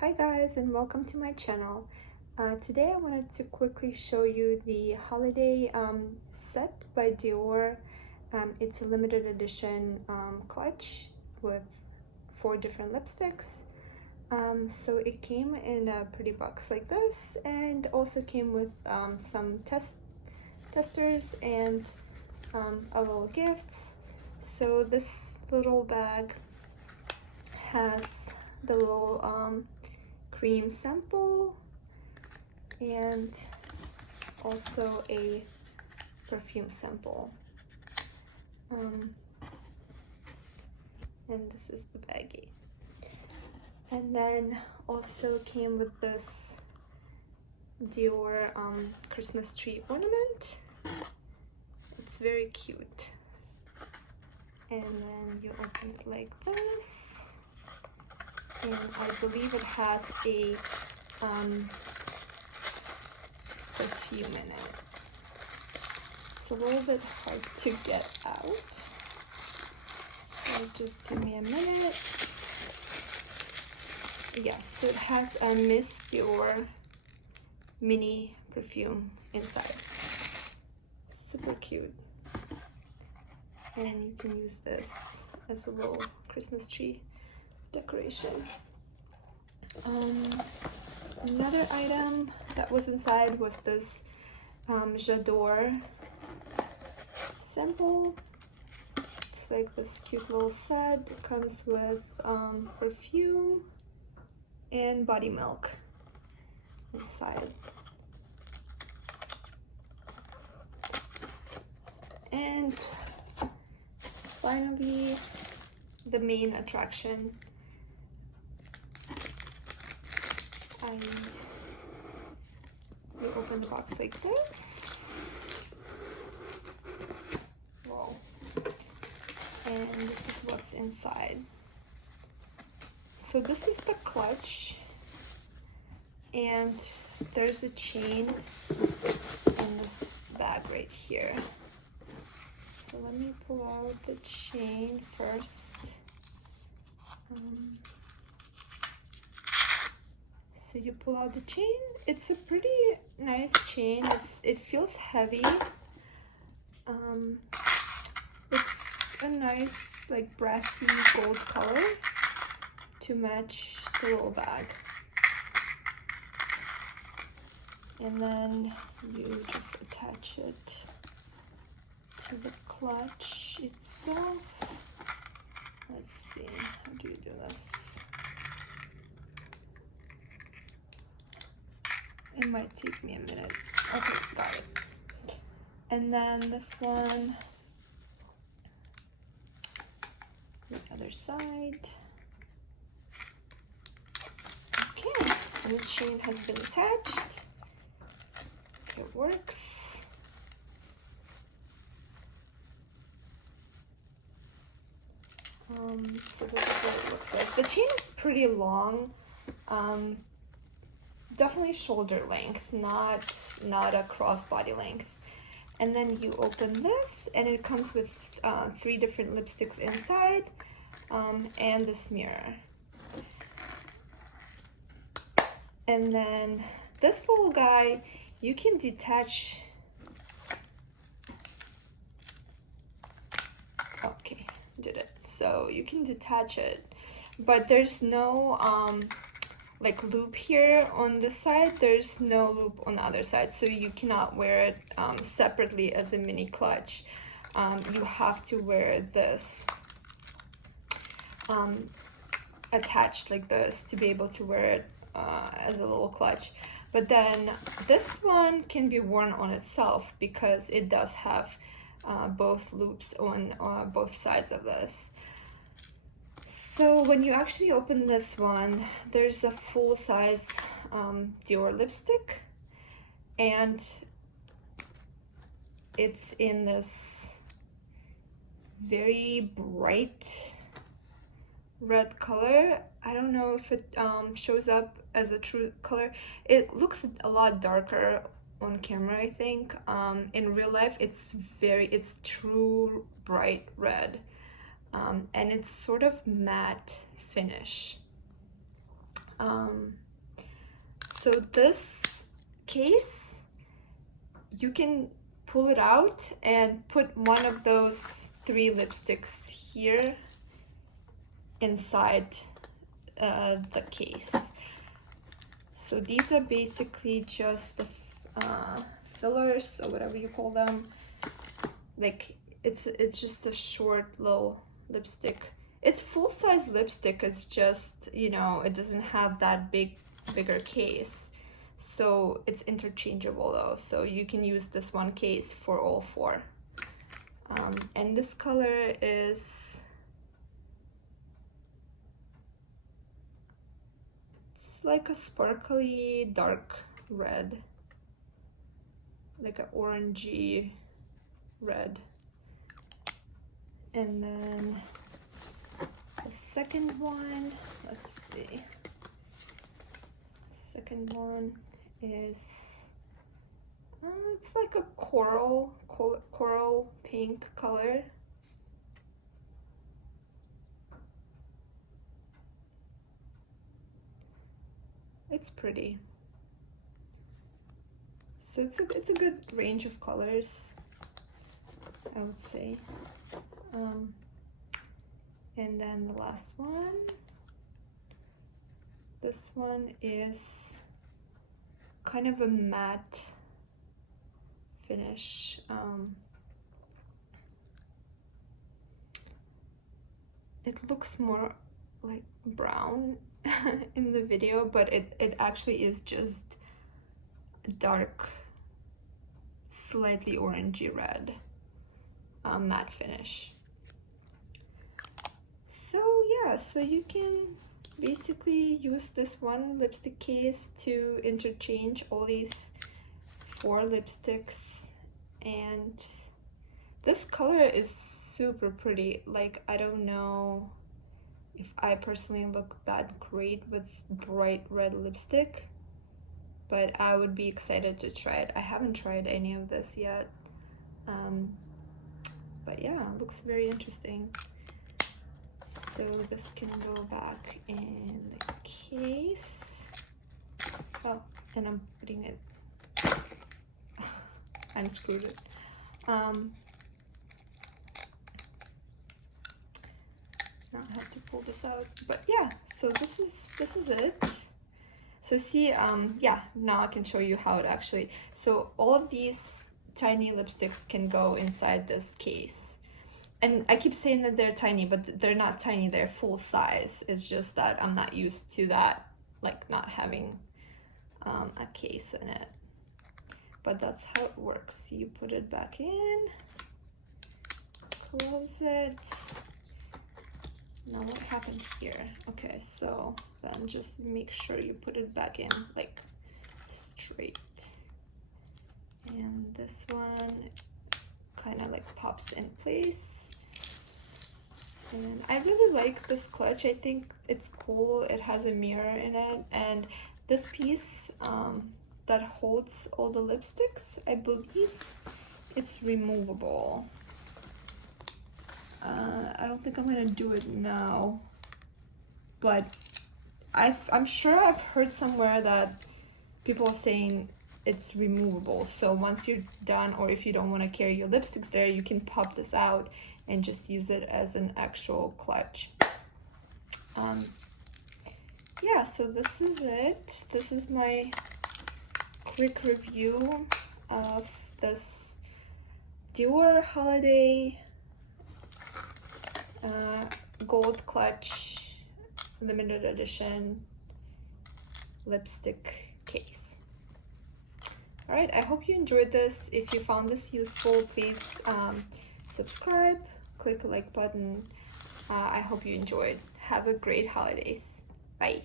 Hi guys, and welcome to my channel. Today I wanted to quickly show you the holiday set by Dior. It's a limited edition clutch with 4 different lipsticks. So it came in a pretty box like this, and also came with some testers and a little gifts. So this little bag has the little cream sample and also a perfume sample, and this is the baggie. And then also came with this Dior Christmas tree ornament. It's very cute, and then you open it like this, and I believe it has a perfume in it. It's a little bit hard to get out, so just give me a minute. Yes, so it has a Miss Dior mini perfume inside. Super cute. And you can use this as a little Christmas tree decoration. Another item that was inside was this ROUGE Dior sample. It's like this cute little set. It comes with perfume and body milk inside. And finally, the main attraction. We open the box like this. Whoa. And this is what's inside. So this is the clutch, and there's a chain in this bag right here. So let me pull out the chain first. So you pull out the chain. It's a pretty nice chain. It feels heavy. It's a nice like brassy gold color to match the little bag. And then you just attach it to the clutch itself. Let's see, how do you do this? It might take me a minute. Okay, got it. And then this one, the other side. Okay, and the chain has been attached. It works. So this is what it looks like. The chain is pretty long. Definitely shoulder length, not a crossbody length. And then you open this, and it comes with 3 different lipsticks inside, and this mirror. And then this little guy, you can detach. Okay, did it. So you can detach it, but there's no like loop here on this side. There's no loop on the other side, so you cannot wear it separately as a mini clutch. You have to wear this attached like this to be able to wear it as a little clutch. But then this one can be worn on itself because it does have both loops on both sides of this. So when you actually open this one, there's a full-size Dior lipstick, and it's in this very bright red color. I don't know if it shows up as a true color. It looks a lot darker on camera, I think. In real life, it's true bright red. And it's sort of matte finish. So this case, you can pull it out and put one of those 3 lipsticks here inside the case. So these are basically just the fillers, or whatever you call them. Like it's just a short little lipstick. It's full-size lipstick, it's just, you know, it doesn't have that bigger case. So it's interchangeable though, so you can use this one case for all 4. And this color is, it's like a sparkly dark red, like an orangey red. And then the second one, let's see, second one is it's like a coral pink color. It's pretty. So it's a good range of colors, I would say. And then the last one, this one is kind of a matte finish. It looks more like brown in the video, but it actually is just dark, slightly orangey red matte finish. So yeah, so you can basically use this one lipstick case to interchange all these 4 lipsticks, and this color is super pretty. Like, I don't know if I personally look that great with bright red lipstick, but I would be excited to try it. I haven't tried any of this yet, but yeah, it looks very interesting. So this can go back in the case. Oh, and I'm putting it, unscrewed it. Now I have to pull this out, but yeah, so this is it. So see, yeah, now I can show you how it actually, so all of these tiny lipsticks can go inside this case. And I keep saying that they're tiny, but they're not tiny, they're full size. It's just that I'm not used to that, like not having a case in it. But that's how it works. You put it back in, close it. Now what happened here? Okay, so then just make sure you put it back in like straight. And this one kind of like pops in place. And I really like this clutch. I think it's cool. It has a mirror in it, and this piece that holds all the lipsticks, I believe it's removable. I don't think I'm gonna do it now, but I'm sure I've heard somewhere that people are saying it's removable. So once you're done, or if you don't want to carry your lipsticks there, you can pop this out and just use it as an actual clutch. Yeah, so this is it. This is my quick review of this Dior Holiday gold clutch limited edition lipstick case. All right, I hope you enjoyed this. If you found this useful, please subscribe, click the like button. I hope you enjoyed. Have a great holidays. Bye.